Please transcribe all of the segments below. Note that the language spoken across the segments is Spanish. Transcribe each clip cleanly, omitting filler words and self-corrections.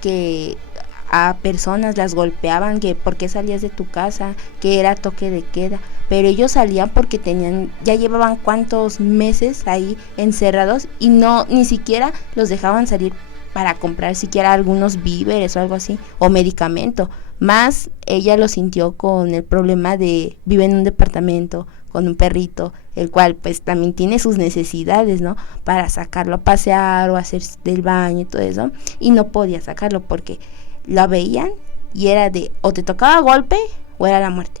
que a personas las golpeaban, que por qué salías de tu casa, que era toque de queda, pero ellos salían porque ya llevaban cuántos meses ahí encerrados y no, ni siquiera los dejaban salir para comprar siquiera algunos víveres o algo así, o medicamento. Más ella lo sintió con el problema de vive en un departamento con un perrito, el cual pues también tiene sus necesidades, ¿no? Para sacarlo a pasear o hacer del baño y todo eso, y no podía sacarlo porque la veían y era de o te tocaba golpe o era la muerte.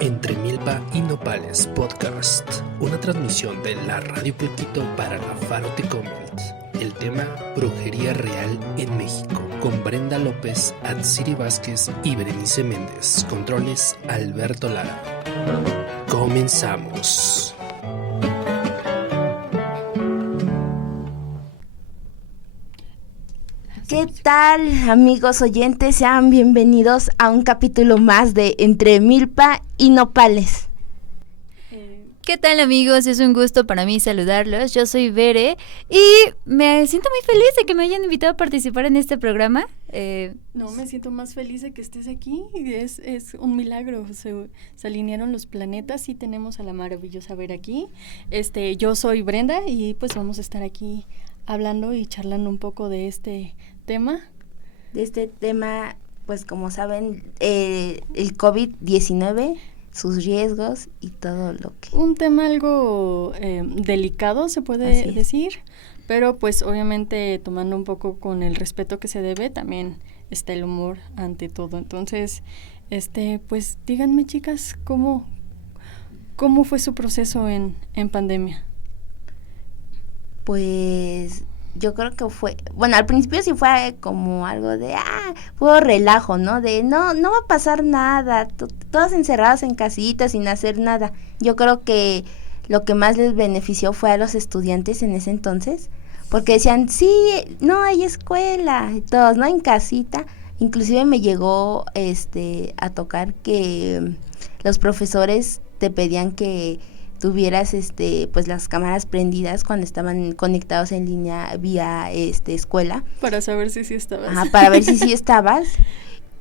Entre Milpa y Nopales Podcast, una transmisión de la Radio Pulquito para la Faro Tecomelt. El tema Brujería Real en México, con Brenda López, Atsiri Vázquez y Berenice Méndez. Controles Alberto Lara. Comenzamos. ¿Qué tal, amigos oyentes? Sean bienvenidos a un capítulo más de Entre Milpa y Nopales. ¿Qué tal, amigos? Es un gusto para mí saludarlos. Yo soy Bere y me siento muy feliz de que me hayan invitado a participar en este programa. No, me siento más feliz de que estés aquí. Es un milagro. Se alinearon los planetas y tenemos a la maravillosa Bere aquí. Yo soy Brenda y pues vamos a estar aquí hablando y charlando un poco de este tema. De este tema, pues como saben, el COVID-19, sus riesgos y todo lo que... Un tema algo delicado, se puede decir, pero pues obviamente tomando un poco con el respeto que se debe, también está el humor ante todo. Entonces, pues díganme, chicas, ¿cómo fue su proceso en pandemia? Pues yo creo que fue, bueno, al principio sí fue como algo de, fue relajo, ¿no? De no va a pasar nada, todas encerradas en casitas sin hacer nada. Yo creo que lo que más les benefició fue a los estudiantes en ese entonces, porque decían, sí, no hay escuela, y todos, ¿no? En casita. Inclusive me llegó a tocar que los profesores te pedían que tuvieras pues las cámaras prendidas cuando estaban conectados en línea vía escuela para saber si sí estabas. Para ver si sí estabas.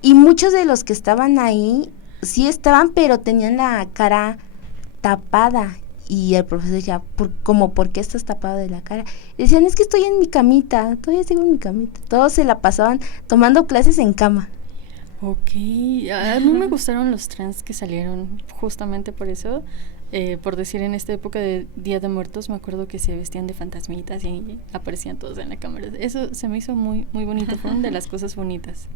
Y muchos de los que estaban ahí sí estaban, pero tenían la cara tapada y el profesor decía, ¿por qué estás tapado de la cara? Y decían, es que estoy en mi camita, todavía estoy en mi camita. Todos se la pasaban tomando clases en cama. Ok, a mí me gustaron los trends que salieron justamente por eso. Por decir, en esta época de Día de Muertos, me acuerdo que se vestían de fantasmitas y aparecían todos en la cámara. Eso se me hizo muy, muy bonito, fue una de las cosas bonitas.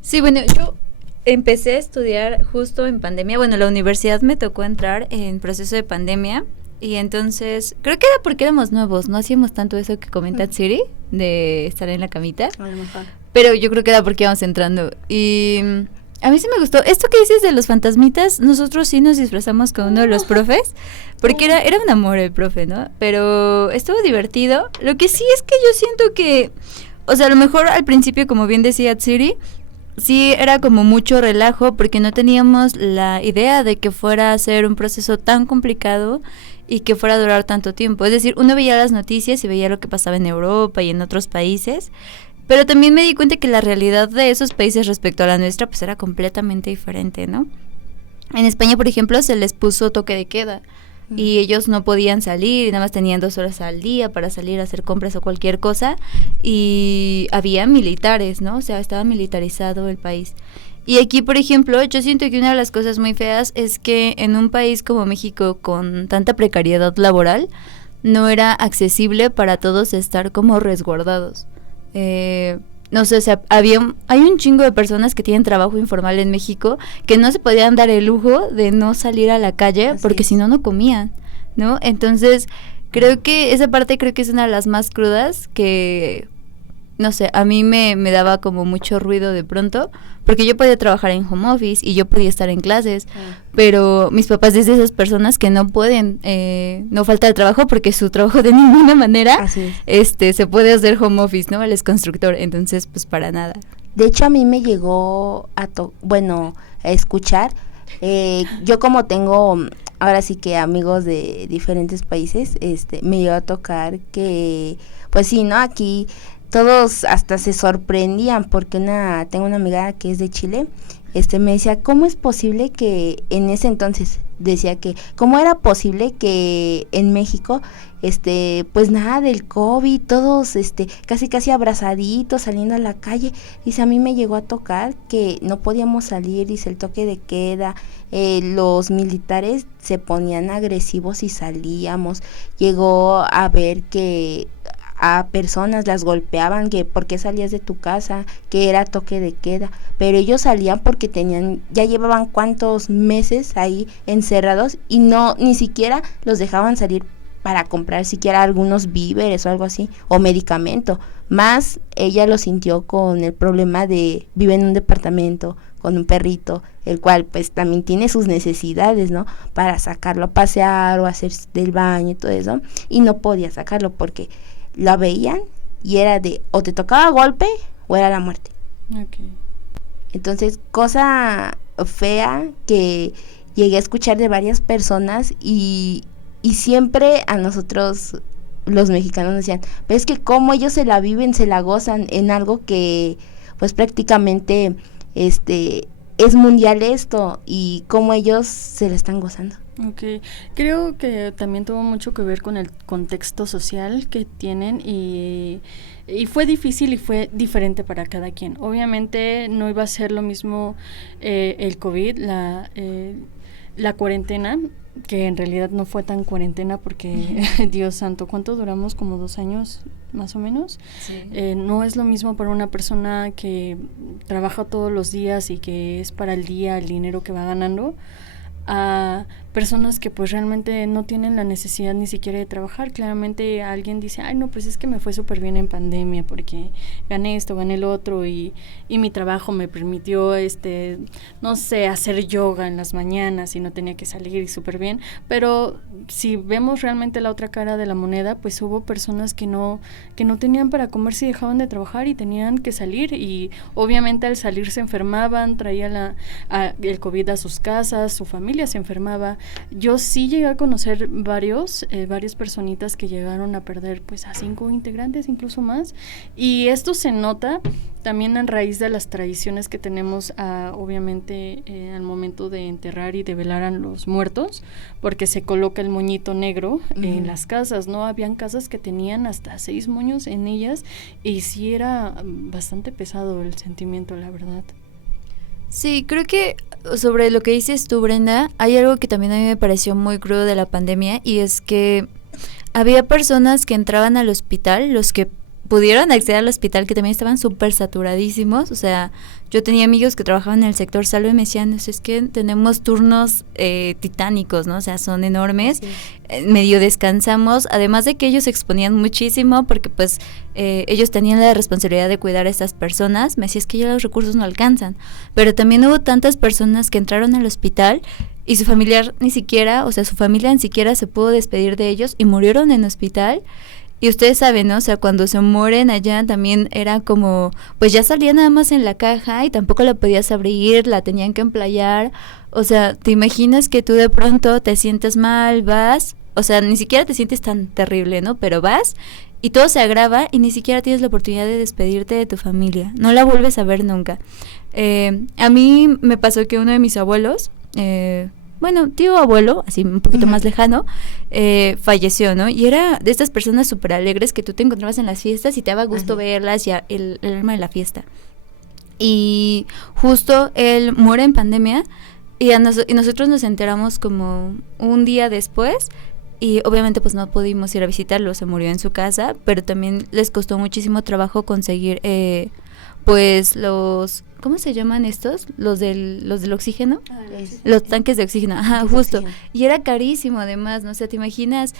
Sí, bueno, yo empecé a estudiar justo en pandemia. Bueno, la universidad me tocó entrar en proceso de pandemia y entonces, creo que era porque éramos nuevos, no hacíamos tanto eso que comenta Tsiri, de estar en la camita. A lo mejor. Pero yo creo que era porque íbamos entrando y... A mí sí me gustó. Esto que dices de los fantasmitas, nosotros sí nos disfrazamos con uno de los profes, porque era un amor el profe, ¿no? Pero estuvo divertido. Lo que sí es que yo siento que, o sea, a lo mejor al principio, como bien decía Tsiri, sí era como mucho relajo, porque no teníamos la idea de que fuera a ser un proceso tan complicado y que fuera a durar tanto tiempo. Es decir, uno veía las noticias y veía lo que pasaba en Europa y en otros países, pero también me di cuenta que la realidad de esos países respecto a la nuestra pues era completamente diferente, ¿no? En España, por ejemplo, se les puso toque de queda y ellos no podían salir y nada más tenían 2 horas al día para salir a hacer compras o cualquier cosa y había militares, ¿no? O sea, estaba militarizado el país. Y aquí, por ejemplo, yo siento que una de las cosas muy feas es que en un país como México con tanta precariedad laboral no era accesible para todos estar como resguardados. No sé, o sea, hay un chingo de personas que tienen trabajo informal en México que no se podían dar el lujo de no salir a la calle porque si no, no comían, ¿no? Entonces, creo que esa parte es una de las más crudas que, no sé, a mí me daba como mucho ruido de pronto, porque yo podía trabajar en home office y yo podía estar en clases, pero mis papás es de esas personas que no pueden, no falta el trabajo porque su trabajo de ninguna manera se puede hacer home office, ¿no? Él es constructor, entonces pues para nada. De hecho a mí me llegó a escuchar Yo como tengo ahora sí que amigos de diferentes países, me llegó a tocar que, pues sí, ¿no? Aquí todos hasta se sorprendían porque tengo una amiga que es de Chile, me decía, ¿cómo es posible que en ese entonces, decía que, cómo era posible que en México, pues nada del COVID, todos, casi abrazaditos, saliendo a la calle? Dice, a mí me llegó a tocar que no podíamos salir, dice, el toque de queda, los militares se ponían agresivos y salíamos, llegó a ver que a personas las golpeaban, que por qué salías de tu casa, que era toque de queda, pero ellos salían porque ya llevaban cuántos meses ahí encerrados y ni siquiera los dejaban salir para comprar siquiera algunos víveres o algo así, o medicamento, más ella lo sintió con el problema de vive en un departamento con un perrito, el cual pues también tiene sus necesidades, ¿no? Para sacarlo a pasear o hacer del baño y todo eso, y no podía sacarlo porque la veían y era o te tocaba golpe o era la muerte. Okay. Entonces, cosa fea que llegué a escuchar de varias personas y siempre a nosotros los mexicanos nos decían, pero es que cómo ellos se la viven, se la gozan en algo que pues prácticamente es mundial esto y cómo ellos se la están gozando. Okay. Creo que también tuvo mucho que ver con el contexto social que tienen y fue difícil y fue diferente para cada quien. Obviamente no iba a ser lo mismo el COVID, la cuarentena, que en realidad no fue tan cuarentena porque, Dios santo, ¿cuánto duramos? Como 2 años más o menos. Sí. No es lo mismo para una persona que trabaja todos los días y que es para el día el dinero que va ganando, a personas que pues realmente no tienen la necesidad ni siquiera de trabajar. Claramente alguien dice, ay no, pues es que me fue súper bien en pandemia porque gané esto, gané el otro y mi trabajo me permitió no sé, hacer yoga en las mañanas y no tenía que salir y súper bien, pero si vemos realmente la otra cara de la moneda, pues hubo personas que no tenían para comer si dejaban de trabajar y tenían que salir y obviamente al salir se enfermaban, traía el COVID a sus casas, su familia se enfermaba. Yo sí llegué a conocer varias personitas que llegaron a perder pues a 5 integrantes, incluso más, y esto se nota también a raíz de las tradiciones que tenemos obviamente al momento de enterrar y de velar a los muertos, porque se coloca el moñito negro en las casas, ¿no? Habían casas que tenían hasta 6 moños en ellas y sí era bastante pesado el sentimiento, la verdad. Sí, creo que sobre lo que dices tú, Brenda, hay algo que también a mí me pareció muy crudo de la pandemia y es que había personas que entraban al hospital, los que pudieron acceder al hospital, que también estaban súper saturadísimos. O sea, yo tenía amigos que trabajaban en el sector salud y me decían, es que tenemos turnos titánicos, ¿no? O sea, son enormes, sí. Medio descansamos, además de que ellos se exponían muchísimo porque pues ellos tenían la responsabilidad de cuidar a estas personas. Me decía, es que ya los recursos no alcanzan, pero también hubo tantas personas que entraron al hospital y su familia ni siquiera se pudo despedir de ellos y murieron en el hospital. Y ustedes saben, ¿no? O sea, cuando se mueren allá también era como, pues ya salía nada más en la caja y tampoco la podías abrir, la tenían que emplayar. O sea, ¿te imaginas que tú de pronto te sientes mal, vas? O sea, ni siquiera te sientes tan terrible, ¿no? Pero vas y todo se agrava y ni siquiera tienes la oportunidad de despedirte de tu familia. No la vuelves a ver nunca. A mí me pasó que uno de mis abuelos... tío abuelo, así un poquito más lejano, falleció, ¿no? Y era de estas personas súper alegres que tú te encontrabas en las fiestas y te daba gusto verlas y el alma de la fiesta. Y justo él muere en pandemia y nosotros nos enteramos como un día después y obviamente pues no pudimos ir a visitarlo, se murió en su casa, pero también les costó muchísimo trabajo conseguir pues los... ¿Cómo se llaman estos? Los del oxígeno. Los tanques de oxígeno. Ajá, justo. Oxígeno. Y era carísimo además, ¿no? O sea, ¿te imaginas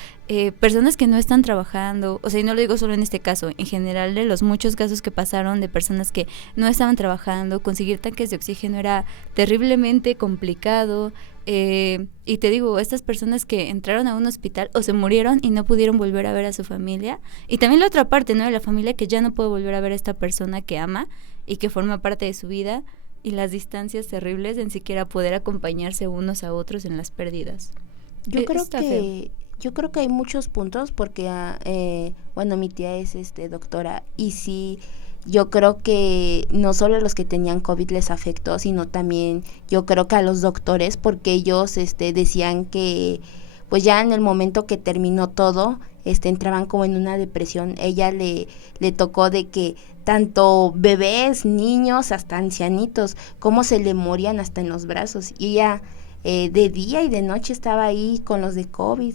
personas que no están trabajando? O sea, y no lo digo solo en este caso, en general de los muchos casos que pasaron de personas que no estaban trabajando, conseguir tanques de oxígeno era terriblemente complicado. Y te digo, estas personas que entraron a un hospital o se murieron y no pudieron volver a ver a su familia. Y también la otra parte, ¿no? De la familia que ya no puede volver a ver a esta persona que ama y que forma parte de su vida. y las distancias terribles de ni siquiera poder acompañarse unos a otros en las pérdidas. Yo creo que hay muchos puntos porque, bueno, mi tía es doctora y sí, yo creo que no solo a los que tenían COVID les afectó, sino también yo creo que a los doctores, porque ellos decían que pues ya en el momento que terminó todo, entraban como en una depresión. Ella le tocó de que tanto bebés, niños, hasta ancianitos, cómo se le morían hasta en los brazos. Y ella de día y de noche estaba ahí con los de COVID.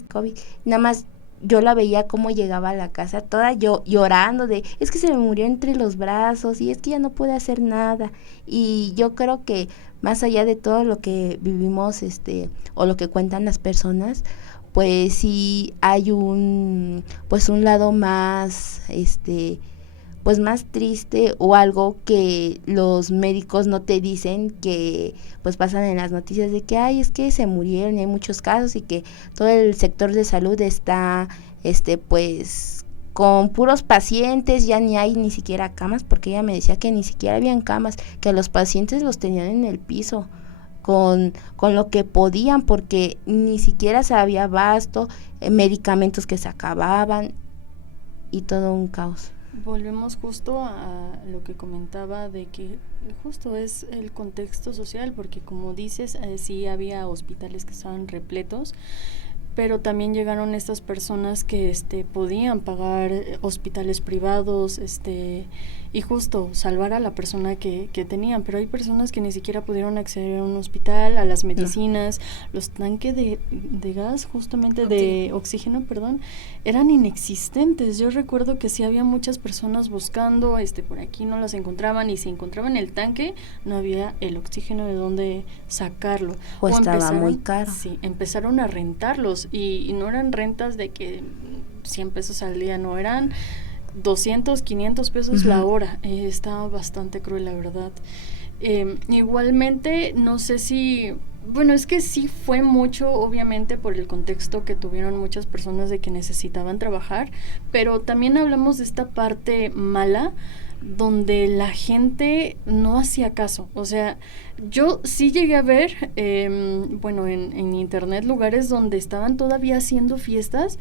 Nada más yo la veía cómo llegaba a la casa toda llorando es que se me murió entre los brazos y es que ya no puede hacer nada. Y yo creo que más allá de todo lo que vivimos o lo que cuentan las personas, pues sí hay un lado más pues más triste o algo que los médicos no te dicen, que pues pasan en las noticias de que ay, es que se murieron y hay muchos casos y que todo el sector de salud está pues con puros pacientes, ya ni hay ni siquiera camas, porque ella me decía que ni siquiera habían camas, que a los pacientes los tenían en el piso con lo que podían, porque ni siquiera se había abasto, medicamentos que se acababan y todo un caos. Volvemos justo a lo que comentaba de que justo es el contexto social, porque como dices, sí había hospitales que estaban repletos, pero también llegaron estas personas que podían pagar hospitales privados, y justo salvar a la persona que tenían, pero hay personas que ni siquiera pudieron acceder a un hospital, a las medicinas, los tanques de gas, justamente de oxígeno, eran inexistentes. Yo recuerdo que sí había muchas personas buscando, por aquí no las encontraban, y si encontraban el tanque, no había el oxígeno de dónde sacarlo. O estaba muy caro. Sí, empezaron a rentarlos, y no eran rentas de que 100 pesos al día, no, eran 200, 500 pesos la hora. Estaba bastante cruel, la verdad. Igualmente, no sé si... Bueno, es que sí fue mucho, obviamente, por el contexto que tuvieron muchas personas de que necesitaban trabajar, pero también hablamos de esta parte mala, donde la gente no hacía caso. O sea, yo sí llegué a ver, en internet, lugares donde estaban todavía haciendo fiestas.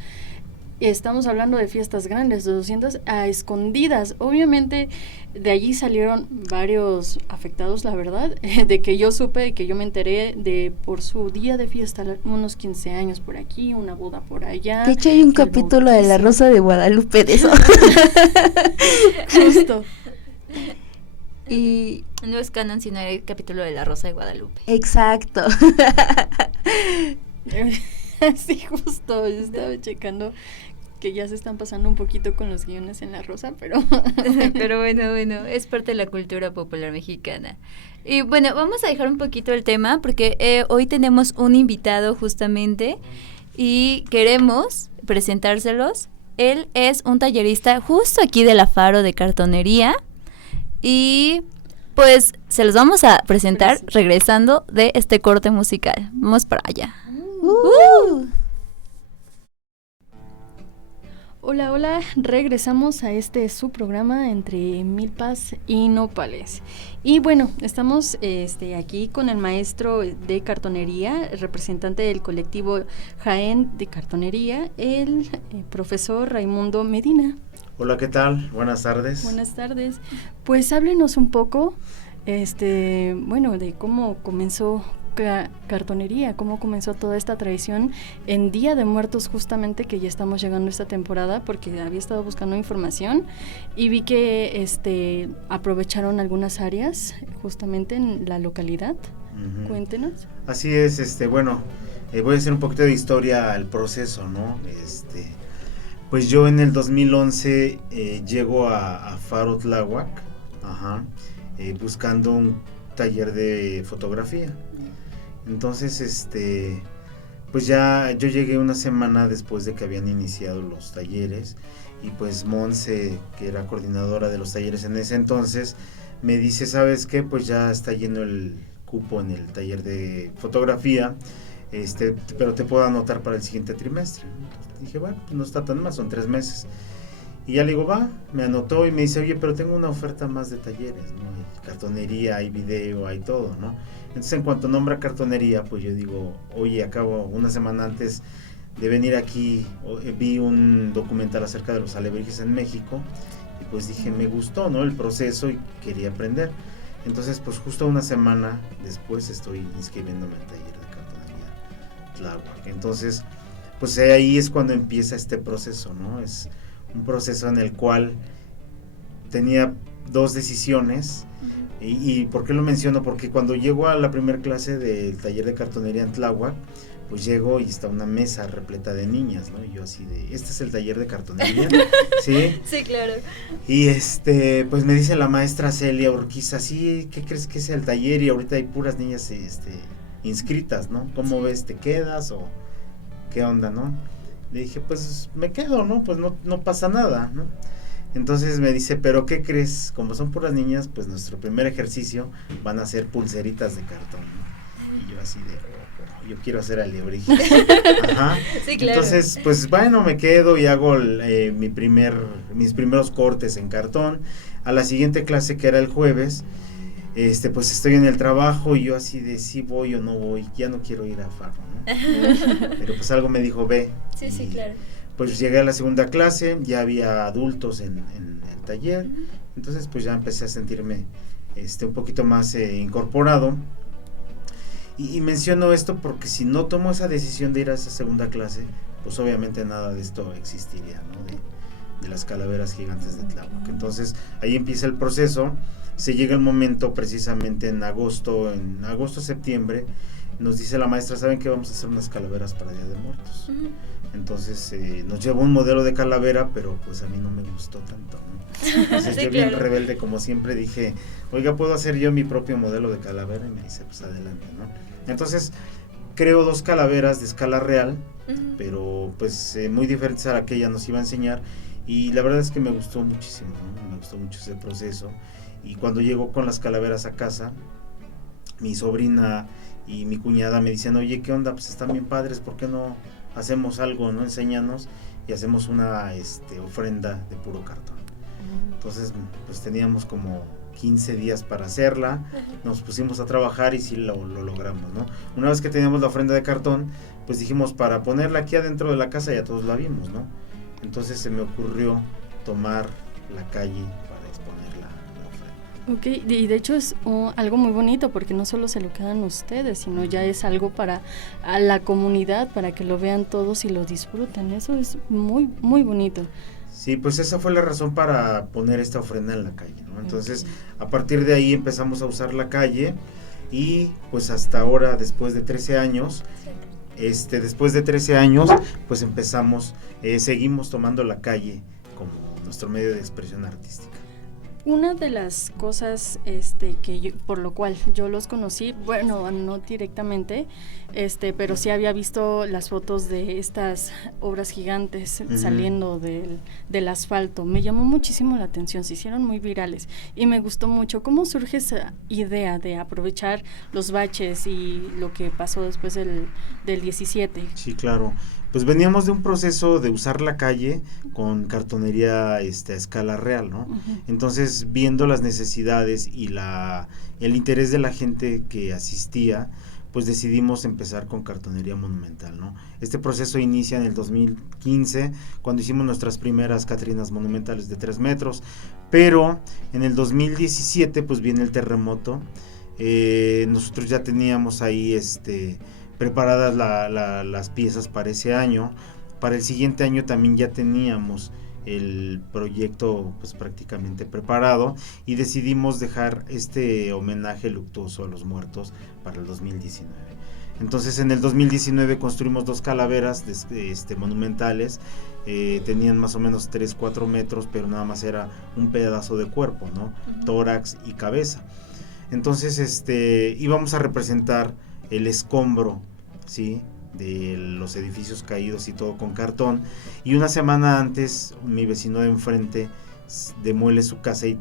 Estamos hablando de fiestas grandes, de 200 a escondidas. Obviamente de allí salieron varios afectados, la verdad, de que yo supe, de que yo me enteré de por su día de fiesta, unos 15 años por aquí, una boda por allá. De hecho hay un capítulo de La Rosa de Guadalupe de eso. Justo. Y no es canon, sino el capítulo de La Rosa de Guadalupe. Exacto. Sí, justo, yo estaba checando que ya se están pasando un poquito con los guiones en La Rosa, pero... Pero bueno, es parte de la cultura popular mexicana. Y bueno, vamos a dejar un poquito el tema, porque hoy tenemos un invitado justamente, y queremos presentárselos. Él es un tallerista justo aquí de la Faro de cartonería, y pues se los vamos a presentar regresando de este corte musical. Vamos para allá. Hola, regresamos a su programa Entre Milpas y Nopales. Y bueno, estamos aquí con el maestro de cartonería, representante del colectivo Jaén de Cartonería, el profesor Raimundo Medina. Hola, ¿qué tal? Buenas tardes. Buenas tardes. Pues háblenos un poco, de cómo comenzó cartonería, cómo comenzó toda esta tradición en Día de Muertos, justamente, que ya estamos llegando a esta temporada, porque había estado buscando información y vi que aprovecharon algunas áreas justamente en la localidad. Uh-huh. Cuéntenos. Así es, voy a hacer un poquito de historia al proceso, ¿no? Pues yo en el 2011 llego a Faro Tláhuac, buscando un taller de fotografía. Entonces, pues ya yo llegué una semana después de que habían iniciado los talleres, y pues Monse, que era coordinadora de los talleres en ese entonces, me dice, ¿sabes qué? Pues ya está lleno el cupo en el taller de fotografía, pero te puedo anotar para el siguiente trimestre. Entonces dije, bueno, pues no está tan mal, son 3 meses. Y ya le digo, va, me anotó y me dice, oye, pero tengo una oferta más de talleres, ¿no? Hay cartonería, hay video, hay todo, ¿no? Entonces, en cuanto nombra cartonería, pues yo digo, oye, acabo una semana antes de venir aquí, vi un documental acerca de los alebrijes en México, y pues dije, me gustó, ¿no? El proceso y quería aprender. Entonces, pues justo una semana después estoy inscribiéndome al taller de cartonería Tláhuac. Entonces, pues ahí es cuando empieza este proceso, ¿no? Es un proceso en el cual tenía dos decisiones. Y ¿por qué lo menciono? Porque cuando llego a la primera clase del taller de cartonería en Tláhuac, pues llego y está una mesa repleta de niñas, ¿no? Y yo así de, ¿este es el taller de cartonería? ¿Sí? Sí, claro. Y pues me dice la maestra Celia Urquiza, sí, ¿qué crees que es el taller? Y ahorita hay puras niñas inscritas, ¿no? ¿Cómo ves? ¿Te quedas o qué onda, no? Le dije, pues me quedo, ¿no? Pues no pasa nada, ¿no? Entonces me dice, ¿pero qué crees? Como son puras niñas, pues nuestro primer ejercicio van a ser pulseritas de cartón, ¿no? Y yo así de, yo quiero hacer alebrijes. Ajá. Sí, claro. Entonces, pues bueno, me quedo y hago mis primeros cortes en cartón. A la siguiente clase, que era el jueves, pues estoy en el trabajo y yo así de, sí voy o no voy, ya no quiero ir a Faro, ¿no? Pero pues algo me dijo, ve. Sí, sí, claro. Pues llegué a la segunda clase, ya había adultos en el taller, entonces pues ya empecé a sentirme un poquito más incorporado. Y menciono esto porque si no tomo esa decisión de ir a esa segunda clase, pues obviamente nada de esto existiría, ¿no? De las calaveras gigantes de Tláhuac. Entonces ahí empieza el proceso, se llega el momento precisamente en agosto, septiembre, nos dice la maestra, ¿saben qué? Vamos a hacer unas calaveras para Día de Muertos. Entonces nos llevó un modelo de calavera, pero pues a mí no me gustó tanto, ¿no? Entonces sí, yo bien rebelde, como siempre, dije, oiga, ¿puedo hacer yo mi propio modelo de calavera? Y me dice, pues adelante, ¿no? Entonces creo 2 calaveras de escala real, pero pues muy diferentes a la que ella nos iba a enseñar, y la verdad es que me gustó muchísimo, ¿no? Me gustó mucho ese proceso. Y cuando llegó con las calaveras a casa, mi sobrina y mi cuñada me dicen, oye, ¿qué onda? Pues están bien padres, ¿por qué no hacemos algo, no? Enséñanos, y hacemos una ofrenda de puro cartón. Entonces, pues teníamos como 15 días para hacerla, nos pusimos a trabajar y sí lo logramos, ¿no? Una vez que teníamos la ofrenda de cartón, pues dijimos, para ponerla aquí adentro de la casa, ya todos la vimos, ¿no? Entonces se me ocurrió tomar la calle para exponer la ofrenda. Ok, y de hecho es algo muy bonito, porque no solo se lo quedan ustedes, sino ya es algo para a la comunidad, para que lo vean todos y lo disfruten. Eso es muy, muy bonito. Sí, pues esa fue la razón para poner esta ofrenda en la calle, ¿no? Entonces, a partir de ahí empezamos a usar la calle, y pues hasta ahora, después de 13 años, pues empezamos, seguimos tomando la calle como nuestro medio de expresión artística. Una de las cosas por lo cual yo los conocí, bueno, no directamente, pero sí había visto las fotos de estas obras gigantes saliendo del asfalto. Me llamó muchísimo la atención, se hicieron muy virales y me gustó mucho. ¿Cómo surge esa idea de aprovechar los baches y lo que pasó después del 17? Sí, claro. Pues veníamos de un proceso de usar la calle con cartonería a escala real, ¿no? Entonces, viendo las necesidades y el interés de la gente que asistía, pues decidimos empezar con cartonería monumental, ¿no? Este proceso inicia en el 2015, cuando hicimos nuestras primeras catrinas monumentales de 3 metros, pero en el 2017 pues viene el terremoto. Nosotros ya teníamos ahí preparadas las piezas para ese año. Para el siguiente año también ya teníamos el proyecto pues prácticamente preparado, y decidimos dejar este homenaje luctuoso a los muertos para el 2019. Entonces en el 2019 construimos 2 calaveras monumentales, tenían más o menos 3-4 metros, pero nada más era un pedazo de cuerpo, ¿no? Tórax y cabeza. Entonces íbamos a representar el escombro, ¿sí?, de los edificios caídos y todo con cartón, y una semana antes mi vecino de enfrente demuele su casa y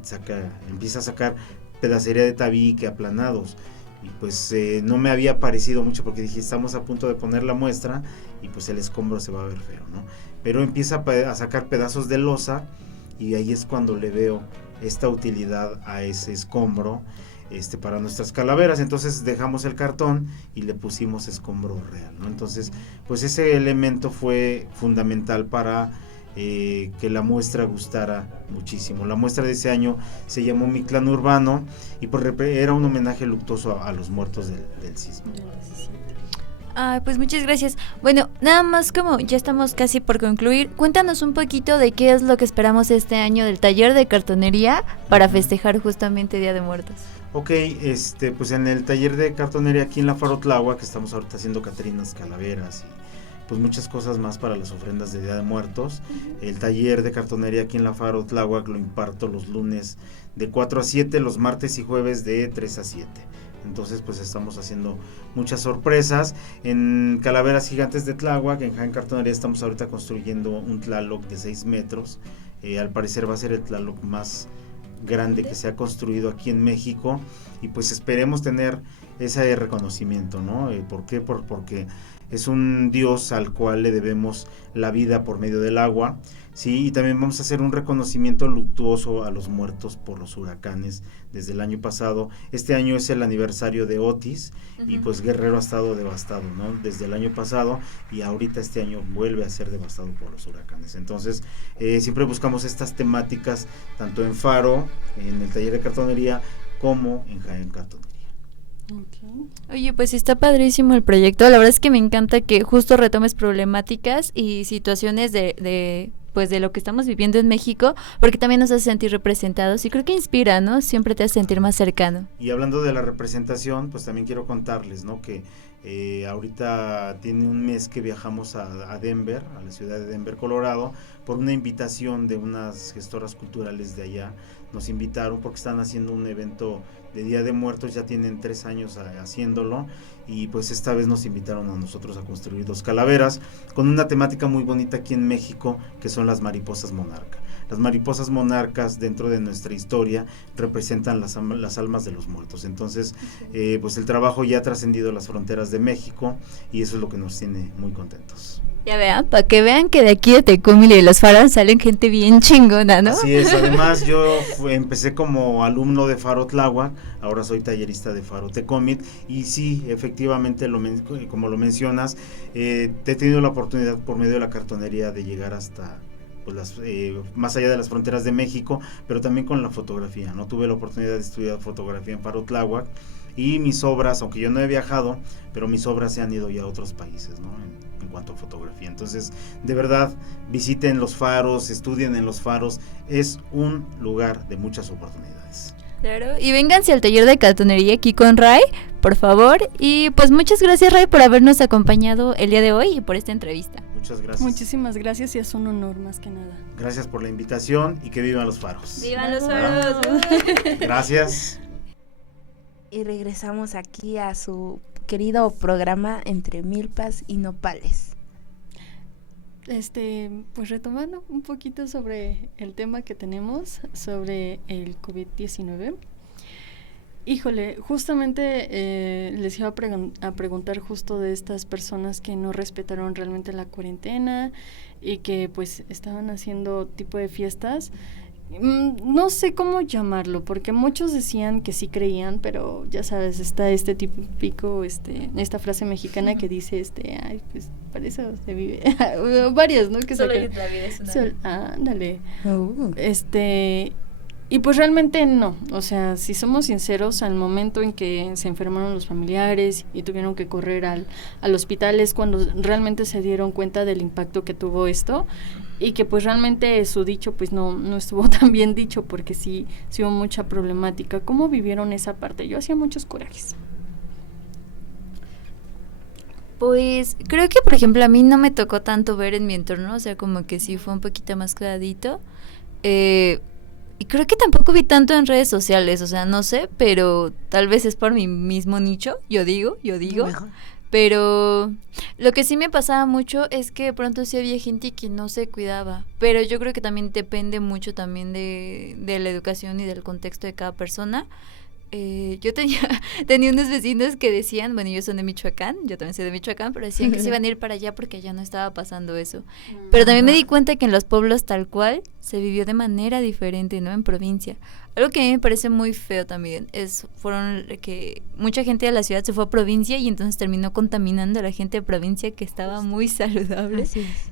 empieza a sacar pedacería de tabique, aplanados, y pues no me había parecido mucho, porque dije, estamos a punto de poner la muestra y pues el escombro se va a ver feo, ¿no? Pero empieza a sacar pedazos de losa y ahí es cuando le veo esta utilidad a ese escombro para nuestras calaveras. Entonces dejamos el cartón y le pusimos escombro real, ¿no? Entonces pues ese elemento fue fundamental para que la muestra gustara muchísimo. La muestra de ese año se llamó Mi Clan Urbano y pues era un homenaje luctuoso a los muertos del sismo. Pues muchas gracias. Bueno, nada más, como ya estamos casi por concluir, cuéntanos un poquito de qué es lo que esperamos este año del taller de cartonería para festejar justamente Día de Muertos. Ok, pues en el taller de cartonería aquí en la Faro Tláhuac, que estamos ahorita haciendo catrinas, calaveras y pues muchas cosas más para las ofrendas de Día de Muertos. El taller de cartonería aquí en la Faro Tláhuac lo imparto los lunes de 4 a 7, los martes y jueves de 3 a 7. Entonces pues estamos haciendo muchas sorpresas. En Calaveras Gigantes de Tláhuac, en Jaén Cartonería, estamos ahorita construyendo un Tlaloc de 6 metros. Al parecer va a ser el Tlaloc más grande que se ha construido aquí en México y pues esperemos tener ese reconocimiento, ¿no? ¿Por qué? Porque es un dios al cual le debemos la vida por medio del agua, ¿sí? Y también vamos a hacer un reconocimiento luctuoso a los muertos por los huracanes desde el año pasado. Este año es el aniversario de Otis y pues Guerrero ha estado devastado, ¿no? Desde el año pasado y ahorita este año vuelve a ser devastado por los huracanes. Entonces siempre buscamos estas temáticas tanto en Faro, en el taller de cartonería, como en Jaén Cartonería. Okay. Oye, pues está padrísimo el proyecto. La verdad es que me encanta que justo retomes problemáticas y situaciones de lo que estamos viviendo en México, porque también nos hace sentir representados y creo que inspira, ¿no? Siempre te hace sentir más cercano. Y hablando de la representación, pues también quiero contarles, ¿no? Que ahorita tiene un mes que viajamos a Denver, a la ciudad de Denver, Colorado, por una invitación de unas gestoras culturales de allá. Nos invitaron porque están haciendo un evento de Día de Muertos, ya tienen 3 años haciéndolo y pues esta vez nos invitaron a nosotros a construir 2 calaveras con una temática muy bonita aquí en México, que son las mariposas monarca. Las mariposas monarcas dentro de nuestra historia representan las almas de los muertos. Entonces pues el trabajo ya ha trascendido las fronteras de México y eso es lo que nos tiene muy contentos. Ya vean, para que vean que de aquí de Tecomil y de los Faros salen gente bien chingona, ¿no? Así es, además yo empecé como alumno de Faro Tláhuac, ahora soy tallerista de Faro Tecomil y sí, efectivamente, como lo mencionas, he tenido la oportunidad por medio de la cartonería de llegar hasta pues más allá de las fronteras de México, pero también con la fotografía, ¿no? Tuve la oportunidad de estudiar fotografía en Faro Tláhuac y mis obras, aunque yo no he viajado, pero mis obras se han ido ya a otros países, ¿no? En cuanto a fotografía. Entonces, de verdad, visiten los faros, estudien en los faros, es un lugar de muchas oportunidades. Claro, y vénganse al taller de cartonería aquí con Ray, por favor, y pues muchas gracias, Ray, por habernos acompañado el día de hoy y por esta entrevista. Muchas gracias. Muchísimas gracias y es un honor más que nada. Gracias por la invitación y que vivan los faros. ¡Vivan los faros! Gracias. Y regresamos aquí a su querido programa Entre Milpas y Nopales. Pues retomando un poquito sobre el tema que tenemos, sobre el COVID-19. Híjole, justamente les iba a preguntar justo de estas personas que no respetaron realmente la cuarentena y que pues estaban haciendo tipo de fiestas. No sé cómo llamarlo, porque muchos decían que sí creían, pero ya sabes, está este típico, esta frase mexicana que dice, ay, pues para eso se vive, varias, ¿no? Que solo la vida es una. Ándale. Y pues realmente no, o sea, si somos sinceros, al momento en que se enfermaron los familiares y tuvieron que correr al hospital es cuando realmente se dieron cuenta del impacto que tuvo esto y que pues realmente su dicho pues no estuvo tan bien dicho porque sí hubo mucha problemática. ¿Cómo vivieron esa parte? Yo hacía muchos corajes. Pues creo que por ejemplo a mí no me tocó tanto ver en mi entorno, o sea como que sí fue un poquito más clarito, y creo que tampoco vi tanto en redes sociales, o sea, no sé, pero tal vez es por mi mismo nicho, yo digo, mejor. Pero lo que sí me pasaba mucho es que de pronto sí había gente que no se cuidaba, pero yo creo que también depende mucho también de la educación y del contexto de cada persona. yo tenía unos vecinos que decían, bueno, ellos son de Michoacán, yo también soy de Michoacán, pero decían que se iban a ir para allá porque allá no estaba pasando eso. Pero también me di cuenta que en los pueblos tal cual se vivió de manera diferente, ¿no? En provincia. Algo que a mí me parece muy feo también fueron que mucha gente de la ciudad se fue a provincia y entonces terminó contaminando a la gente de provincia que estaba muy saludable.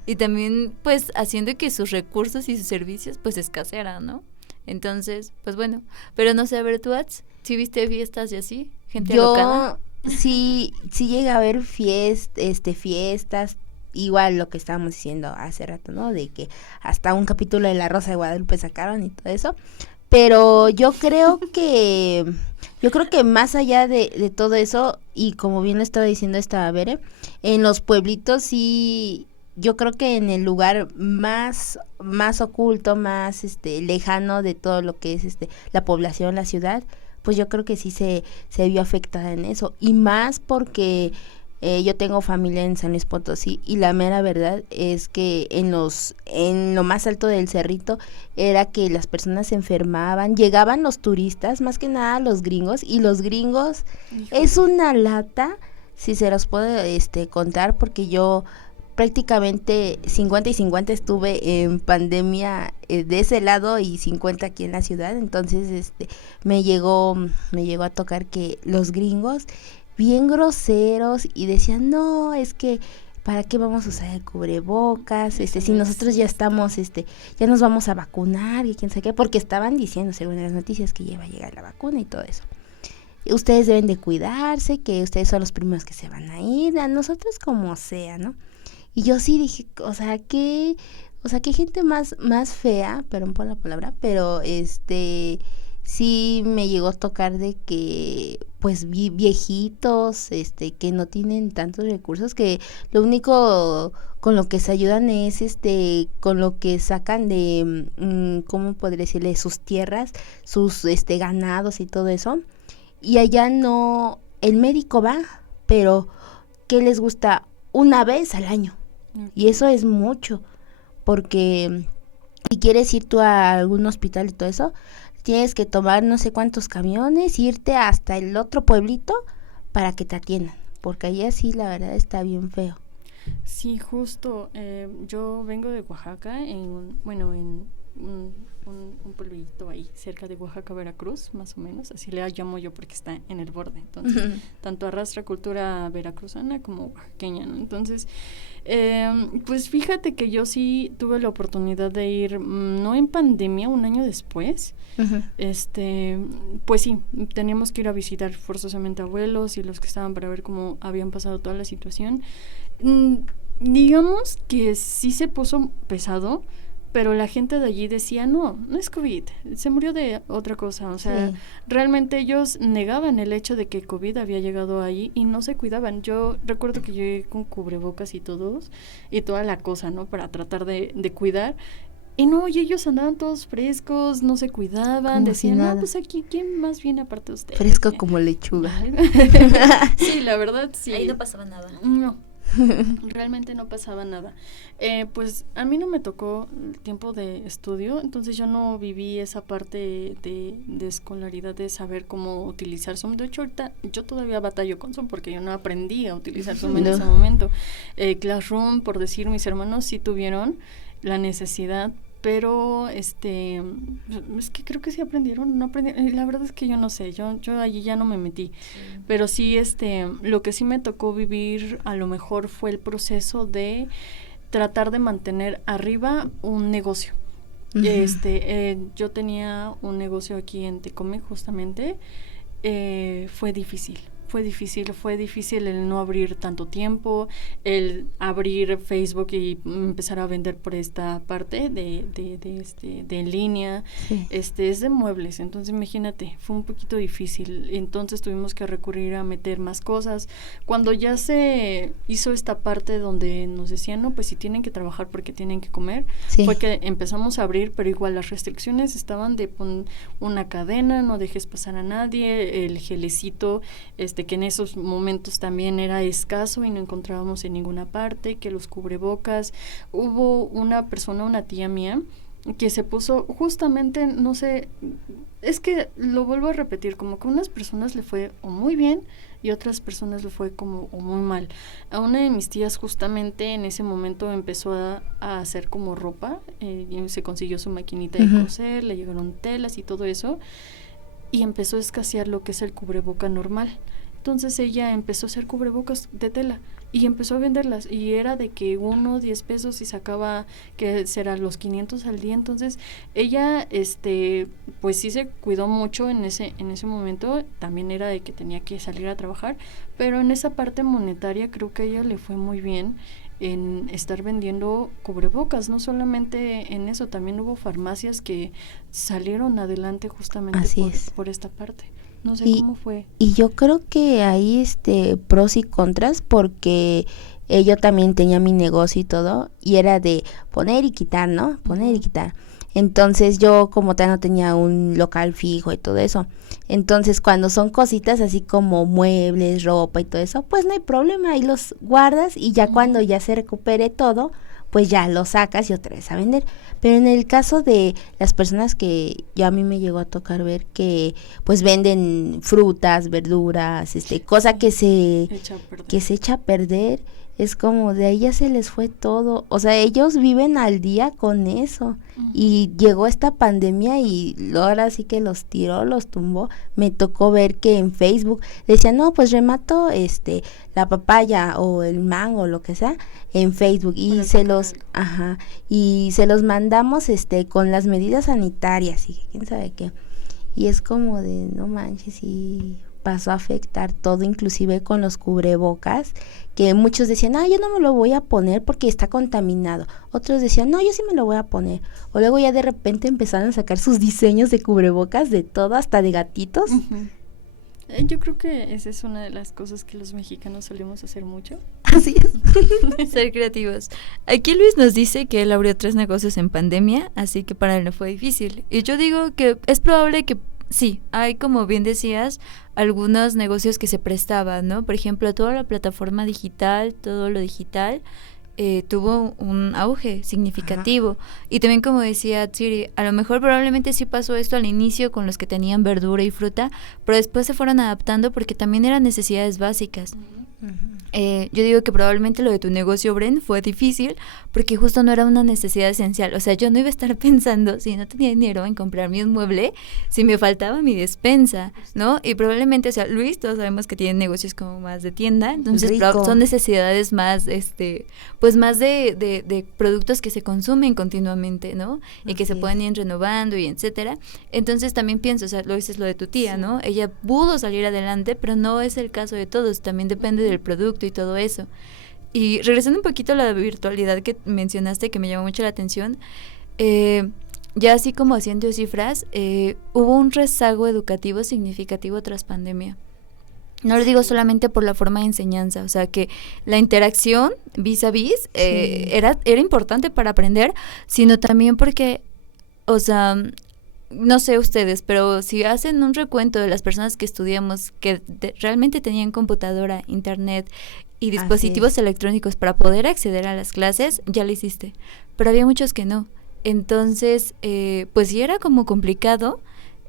Y también pues haciendo que sus recursos y sus servicios pues escasearan, ¿no? Entonces, pues bueno, pero no sé, a ver, tú, Ats, ¿sí viste fiestas y así? ¿Gente alocada? Sí llega a ver fiestas, igual lo que estábamos diciendo hace rato, ¿no? De que hasta un capítulo de La Rosa de Guadalupe sacaron y todo eso. Pero yo creo que más allá de todo eso, y como bien lo estaba diciendo esta Bere, en los pueblitos sí, yo creo que en el lugar más oculto, más lejano de todo lo que es la población, la ciudad, pues yo creo que sí se vio afectada en eso, y más porque yo tengo familia en San Luis Potosí y la mera verdad es que en lo más alto del cerrito era que las personas se enfermaban, llegaban los turistas, más que nada los gringos, y los gringos es una lata, si se los puedo contar, porque yo prácticamente 50 y 50 estuve en pandemia de ese lado y 50 aquí en la ciudad, entonces me llegó a tocar que los gringos bien groseros y decían, no, es que ¿para qué vamos a usar el cubrebocas? Si nosotros ya estamos, ya nos vamos a vacunar y quién sabe qué, porque estaban diciendo, según las noticias, que ya iba a llegar la vacuna y todo eso. Ustedes deben de cuidarse, que ustedes son los primeros que se van a ir, a nosotros como sea, ¿no? Y yo sí dije, qué gente más fea, perdón por la palabra, pero sí me llegó a tocar de que pues viejitos que no tienen tantos recursos, que lo único con lo que se ayudan es con lo que sacan de ¿cómo podría decirle? Sus tierras, sus ganados y todo eso, y allá no, el médico va, pero ¿qué les gusta? Una vez al año, y eso es mucho, porque si quieres ir tú a algún hospital y todo eso, tienes que tomar no sé cuántos camiones, irte hasta el otro pueblito para que te atiendan, porque allá sí la verdad está bien feo. Sí, justo, yo vengo de Oaxaca, en un pueblito ahí cerca de Oaxaca, Veracruz, más o menos, así le llamo yo porque está en el borde, entonces tanto arrastra cultura veracruzana como oaxaqueña, ¿no? Entonces pues fíjate que yo sí tuve la oportunidad de ir, no en pandemia, un año después. Pues sí, teníamos que ir a visitar forzosamente abuelos y los que estaban para ver cómo habían pasado toda la situación. Digamos que sí se puso pesado, pero la gente de allí decía, no es COVID, se murió de otra cosa, o sea, realmente ellos negaban el hecho de que COVID había llegado allí y no se cuidaban. Yo recuerdo que llegué con cubrebocas y toda la cosa, ¿no? Para tratar de cuidar. Y no, y ellos andaban todos frescos, no se cuidaban, como decían, no, pues aquí, ¿quién más viene aparte de usted? Fresco como lechuga. Sí, la verdad, sí. Ahí no pasaba nada. No, realmente no pasaba nada. Pues a mí no me tocó el tiempo de estudio, entonces yo no viví esa parte de escolaridad, de saber cómo utilizar Zoom. De hecho, ahorita yo todavía batallo con Zoom porque yo no aprendí a utilizar Zoom en ese momento. Classroom, por decir, mis hermanos sí tuvieron la necesidad, pero es que creo que sí aprendieron, no aprendieron, la verdad es que yo no sé, yo allí ya no me metí, pero sí lo que sí me tocó vivir a lo mejor fue el proceso de tratar de mantener arriba un negocio. Yo tenía un negocio aquí en Tecome justamente, fue difícil el no abrir tanto tiempo, el abrir Facebook y empezar a vender por esta parte de en línea. Sí. Es de muebles, entonces imagínate, fue un poquito difícil, entonces tuvimos que recurrir a meter más cosas. Cuando ya se hizo esta parte donde nos decían, no, pues si tienen que trabajar porque tienen que comer, fue que empezamos a abrir, pero igual las restricciones estaban de pon una cadena, no dejes pasar a nadie, el gelecito, que en esos momentos también era escaso y no encontrábamos en ninguna parte, que los cubrebocas. Hubo una persona, una tía mía, que se puso justamente, no sé, es que lo vuelvo a repetir, como que a unas personas le fue o muy bien y a otras personas le fue como o muy mal. A una de mis tías justamente en ese momento empezó a hacer como ropa, y se consiguió su maquinita de coser, le llegaron telas y todo eso, y empezó a escasear lo que es el cubreboca normal. Entonces ella empezó a hacer cubrebocas de tela y empezó a venderlas, y era de que 10 pesos y sacaba que serán los 500 al día. Entonces ella pues sí se cuidó mucho en ese momento. También era de que tenía que salir a trabajar, pero en esa parte monetaria creo que a ella le fue muy bien en estar vendiendo cubrebocas. No solamente en eso, también hubo farmacias que salieron adelante justamente por esta parte. No sé cómo fue. Y yo creo que hay pros y contras, porque yo también tenía mi negocio y todo, y era de poner y quitar, ¿no? Poner y quitar. Entonces yo como tal no tenía un local fijo y todo eso. Entonces cuando son cositas así como muebles, ropa y todo eso, pues no hay problema, ahí los guardas y ya cuando ya se recupere todo, pues ya lo sacas y otra vez a vender. Pero en el caso de las personas que ya a mí me llegó a tocar ver que pues venden frutas, verduras, cosa que se echa a perder, es como de ahí ya se les fue todo. O sea, ellos viven al día con eso. Y llegó esta pandemia y ahora sí que los tiró, los tumbó. Me tocó ver que en Facebook decían, no, pues remato la papaya o el mango, lo que sea, en Facebook, y se los mandamos con las medidas sanitarias y quién sabe qué. Y es como de no manches, y pasó a afectar todo, inclusive con los cubrebocas, que muchos decían, yo no me lo voy a poner porque está contaminado. Otros decían, no, yo sí me lo voy a poner. O luego ya de repente empezaron a sacar sus diseños de cubrebocas de todo, hasta de gatitos. Yo creo que esa es una de las cosas que los mexicanos solemos hacer mucho. Así es. Ser creativos. Aquí Luis nos dice que él abrió 3 negocios en pandemia, así que para él no fue difícil. Y yo digo que es probable que sí, hay, como bien decías, algunos negocios que se prestaban, ¿no? Por ejemplo, toda la plataforma digital, todo lo digital, tuvo un auge significativo. Ajá. Y también, como decía Tsiri, a lo mejor probablemente sí pasó esto al inicio con los que tenían verdura y fruta, pero después se fueron adaptando porque también eran necesidades básicas. Yo digo que probablemente lo de tu negocio, Bren, fue difícil porque justo no era una necesidad esencial. O sea, yo no iba a estar pensando, si no tenía dinero, en comprarme un mueble, si me faltaba mi despensa, ¿no? Y probablemente, o sea, Luis, todos sabemos que tiene negocios como más de tienda, entonces son necesidades más, pues más de productos que se consumen continuamente, ¿no? Y que se pueden ir renovando y etcétera. Entonces también pienso, o sea, lo dices lo de tu tía, ¿no? Ella pudo salir adelante, pero no es el caso de todos, también depende del producto y todo eso. Y regresando un poquito a la virtualidad que mencionaste, que me llamó mucho la atención, ya así como haciendo cifras, hubo un rezago educativo significativo tras pandemia. No lo digo solamente por la forma de enseñanza, o sea que la interacción vis a vis era importante para aprender, sino también porque, o sea, no sé ustedes, pero si hacen un recuento de las personas que estudiamos que realmente tenían computadora, internet y dispositivos electrónicos para poder acceder a las clases, ya lo hiciste, pero había muchos que no. Entonces, pues sí era como complicado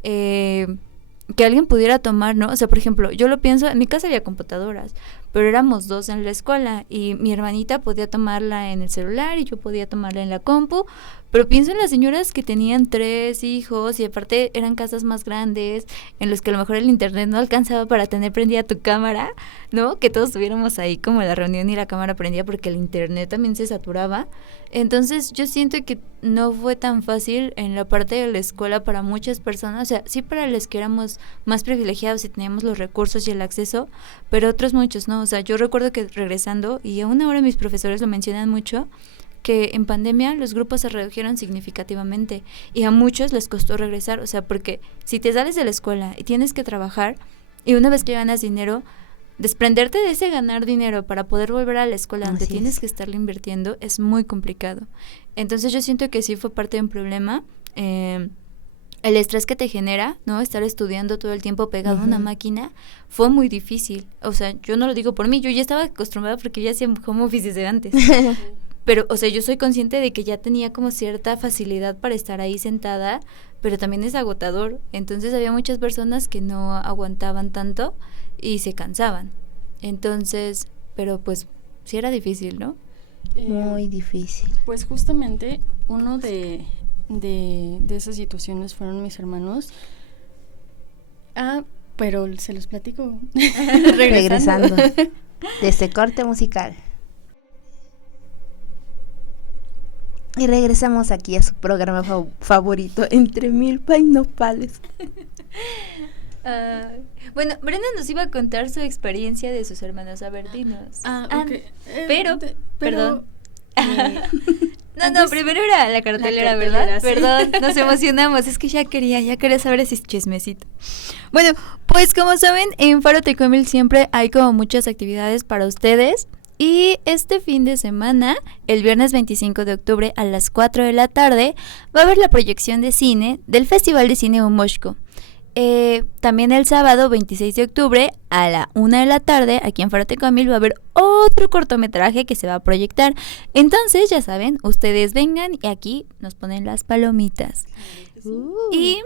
que alguien pudiera tomar, ¿no? O sea, por ejemplo, yo lo pienso, en mi casa había computadoras, pero éramos 2 en la escuela y mi hermanita podía tomarla en el celular y yo podía tomarla en la compu, pero pienso en las señoras que tenían 3 hijos y aparte eran casas más grandes en los que a lo mejor el internet no alcanzaba para tener prendida tu cámara, ¿no? Que todos estuviéramos ahí como en la reunión y la cámara prendida porque el internet también se saturaba. Entonces yo siento que no fue tan fácil en la parte de la escuela para muchas personas, o sea, sí para los que éramos más privilegiados y teníamos los recursos y el acceso, pero otros muchos no. O sea, yo recuerdo que regresando, y aún ahora mis profesores lo mencionan mucho, que en pandemia los grupos se redujeron significativamente y a muchos les costó regresar, o sea, porque si te sales de la escuela y tienes que trabajar y una vez que ganas dinero, desprenderte de ese ganar dinero para poder volver a la escuela donde tienes que estarlo invirtiendo es muy complicado. Entonces yo siento que sí fue parte de un problema, el estrés que te genera, ¿no? Estar estudiando todo el tiempo pegado a una máquina fue muy difícil. O sea, yo no lo digo por mí, yo ya estaba acostumbrada porque ya hacía home office desde antes. pero, o sea, yo soy consciente de que ya tenía como cierta facilidad para estar ahí sentada, pero también es agotador. Entonces había muchas personas que no aguantaban tanto y se cansaban. Entonces, pero pues sí era difícil, ¿no? Muy difícil. Pues justamente uno de esas situaciones fueron mis hermanos. Pero se los platico regresando de este corte musical. Y regresamos aquí a su programa favorito, Entre Milpa y Nopales. Bueno, Brenda nos iba a contar su experiencia de sus hermanos. A ver, dinos. Okay. Perdón. No, primero era la cartelera, ¿verdad? Sí. Perdón, nos emocionamos, es que ya quería saber ese chismecito. Bueno, pues como saben, en Faro Tecomil siempre hay como muchas actividades para ustedes. Y este fin de semana, el viernes 25 de octubre a las 4 de la tarde, va a haber la proyección de cine del Festival de Cine Umoshko. También el sábado 26 de octubre a la 1 de la tarde aquí en Faro Tecomil va a haber otro cortometraje que se va a proyectar. Entonces ya saben, ustedes vengan y aquí nos ponen las palomitas. Y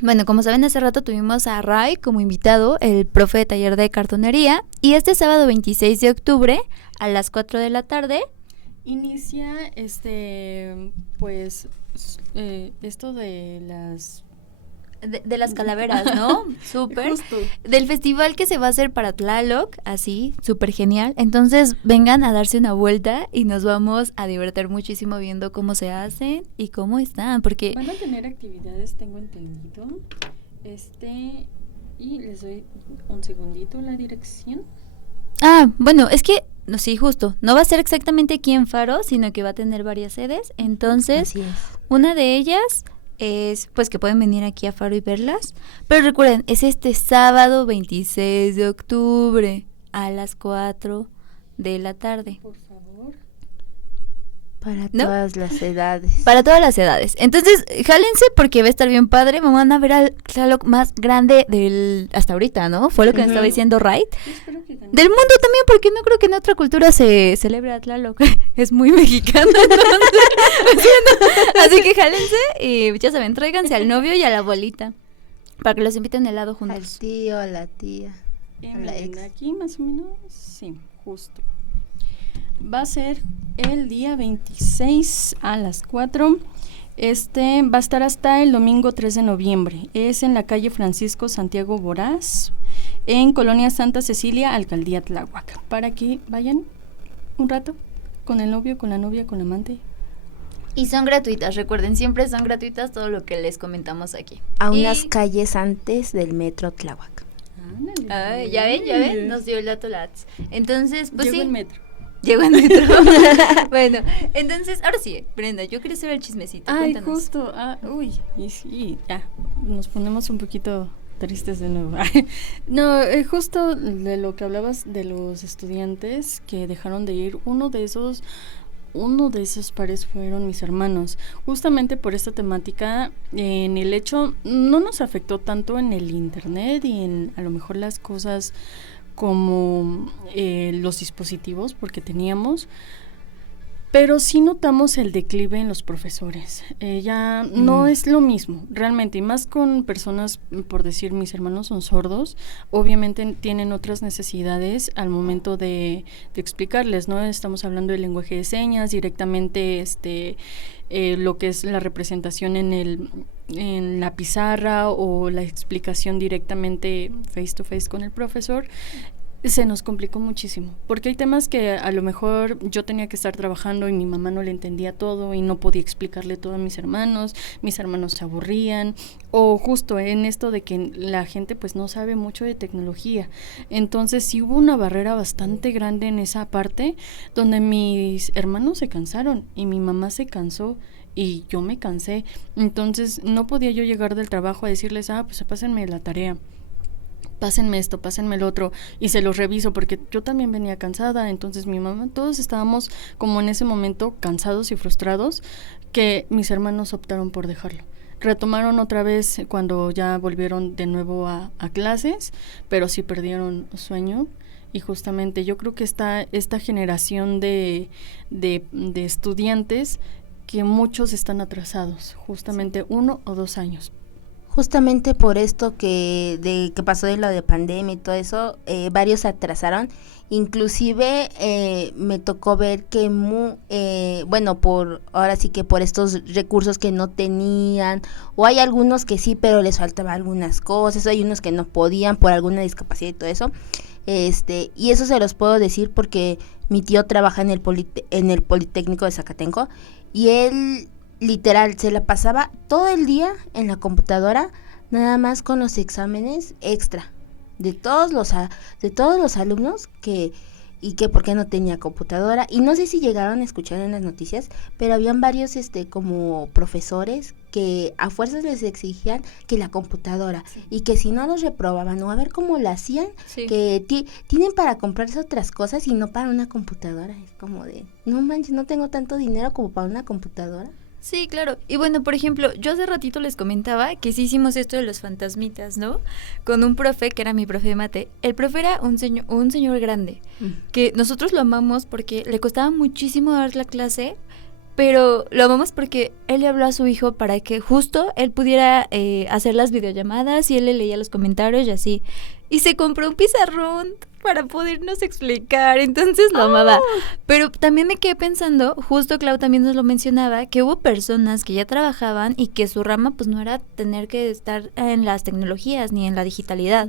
bueno, como saben, hace rato tuvimos a Ray como invitado, el profe de taller de cartonería, y este sábado 26 de octubre a las 4 de la tarde inicia esto de las de las calaveras, ¿no? Súper. Del festival que se va a hacer para Tlaloc, así, súper genial. Entonces, vengan a darse una vuelta y nos vamos a divertir muchísimo viendo cómo se hacen y cómo están, porque van a tener actividades, tengo entendido. Y les doy un segundito la dirección. Bueno, es que no, sí, justo, no va a ser exactamente aquí en Faro, sino que va a tener varias sedes. Entonces, una de ellas es pues que pueden venir aquí a Faro y verlas, pero recuerden, es este sábado 26 de octubre a las 4 de la tarde. Por favor. Para todas las edades. Para todas las edades. Entonces, jálense porque va a estar bien padre. Van a ver al Tlaloc más grande del hasta ahorita, ¿no? Fue lo que me estaba diciendo Ray. Del mundo también, porque no creo que en otra cultura se celebre a Tlaloc. Es muy mexicano. Así que jálense y ya saben, tráiganse al novio y a la abuelita para que los inviten a helado juntos. Al tío, a la tía, a la ex. Aquí más o menos, sí, justo. Va a ser el día 26 a las 4. Va a estar hasta el domingo 3 de noviembre. Es en la calle Francisco Santiago Borás, en Colonia Santa Cecilia, Alcaldía Tláhuac. Para que vayan un rato con el novio, con la novia, con la amante. Y son gratuitas, recuerden, siempre son gratuitas todo lo que les comentamos aquí. A unas calles antes del metro Tláhuac. Ya ven, nos dio el dato Lats. Entonces, pues Llegó el metro. Llegó el metro. Bueno, entonces, ahora sí, Brenda, yo quiero saber el chismecito. Cuéntanos. Justo, y sí, ya, nos ponemos un poquito tristes de nuevo. No, justo de lo que hablabas de los estudiantes que dejaron de ir, uno de esos pares fueron mis hermanos. Justamente por esta temática, en el hecho, no nos afectó tanto en el internet y en a lo mejor las cosas como los dispositivos, porque teníamos, pero sí notamos el declive en los profesores. Ya no es lo mismo, realmente, y más con personas, por decir, mis hermanos son sordos, obviamente tienen otras necesidades al momento de explicarles, ¿no? Estamos hablando del lenguaje de señas, directamente lo que es la representación en la pizarra o la explicación directamente face to face con el profesor. Se nos complicó muchísimo, porque hay temas que a lo mejor yo tenía que estar trabajando y mi mamá no le entendía todo y no podía explicarle todo a mis hermanos se aburrían, o justo en esto de que la gente pues no sabe mucho de tecnología. Entonces sí hubo una barrera bastante grande en esa parte, donde mis hermanos se cansaron y mi mamá se cansó y yo me cansé. Entonces no podía yo llegar del trabajo a decirles, pues pásenme la tarea, pásenme esto, pásenme el otro, y se los reviso, porque yo también venía cansada. Entonces mi mamá, todos estábamos como en ese momento cansados y frustrados, que mis hermanos optaron por dejarlo. Retomaron otra vez cuando ya volvieron de nuevo a clases, pero sí perdieron sueño y justamente yo creo que está esta generación de estudiantes que muchos están atrasados, justamente 1 o 2 años. Justamente por esto que pasó de lo de pandemia y todo eso, varios se atrasaron. Inclusive me tocó ver que ahora sí que por estos recursos que no tenían, o hay algunos que sí, pero les faltaba algunas cosas, o hay unos que no podían por alguna discapacidad y todo eso. Y eso se los puedo decir porque mi tío trabaja en el Politécnico de Zacatenco, y él literal se la pasaba todo el día en la computadora, nada más con los exámenes extra de todos los alumnos que porque no tenía computadora. Y no sé si llegaron a escuchar en las noticias, pero habían varios como profesores que a fuerzas les exigían que la computadora, sí, y que si no los reprobaban o a ver cómo la hacían, sí, que tienen para comprarse otras cosas y no para una computadora. Es como de, no manches, no tengo tanto dinero como para una computadora. Sí, claro. Y bueno, por ejemplo, yo hace ratito les comentaba que sí hicimos esto de los fantasmitas, ¿no? Con un profe que era mi profe de mate. El profe era un señor grande, que nosotros lo amamos porque le costaba muchísimo dar la clase, pero lo amamos porque él le habló a su hijo para que justo él pudiera hacer las videollamadas y él le leía los comentarios y así. Y se compró un pizarrón para podernos explicar, entonces lo amaba. Pero también me quedé pensando, justo Clau también nos lo mencionaba, que hubo personas que ya trabajaban y que su rama pues no era tener que estar en las tecnologías ni en la digitalidad.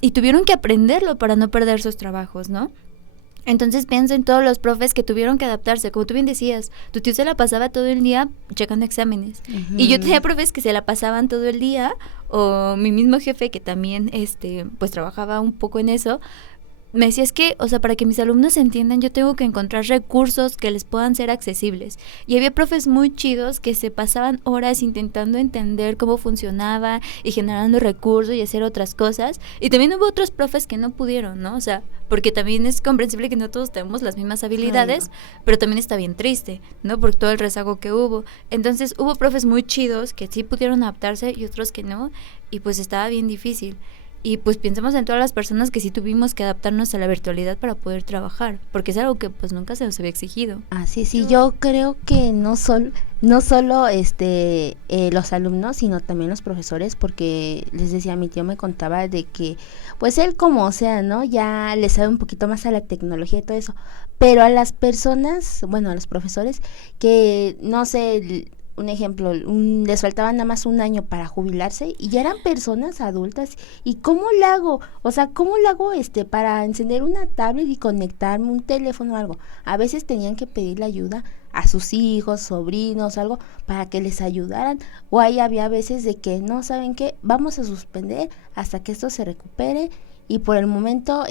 Y tuvieron que aprenderlo para no perder sus trabajos, ¿no? Entonces pienso en todos los profes que tuvieron que adaptarse, como tú bien decías, tu tío se la pasaba todo el día checando exámenes, y yo tenía profes que se la pasaban todo el día, o mi mismo jefe que también pues trabajaba un poco en eso, me decía, es que, o sea, para que mis alumnos entiendan, yo tengo que encontrar recursos que les puedan ser accesibles. Y había profes muy chidos que se pasaban horas intentando entender cómo funcionaba y generando recursos y hacer otras cosas. Y también hubo otros profes que no pudieron, ¿no? O sea, porque también es comprensible que no todos tenemos las mismas habilidades, pero también está bien triste, ¿no? Por todo el rezago que hubo. Entonces, hubo profes muy chidos que sí pudieron adaptarse y otros que no, y pues estaba bien difícil. Y pues pensemos en todas las personas que sí tuvimos que adaptarnos a la virtualidad para poder trabajar, porque es algo que pues nunca se nos había exigido. Sí, yo creo que no solo los alumnos, sino también los profesores, porque les decía, mi tío me contaba de que pues él como sea, ¿no? Ya le sabe un poquito más a la tecnología y todo eso, pero a las personas, bueno, a los profesores que no sé, un ejemplo, les faltaba nada más 1 año para jubilarse y ya eran personas adultas. ¿Y cómo le hago? O sea, ¿cómo le hago para encender una tablet y conectarme un teléfono o algo? A veces tenían que pedirle ayuda a sus hijos, sobrinos, algo, para que les ayudaran. O ahí había veces de que, no, ¿saben qué? Vamos a suspender hasta que esto se recupere. Y por el momento,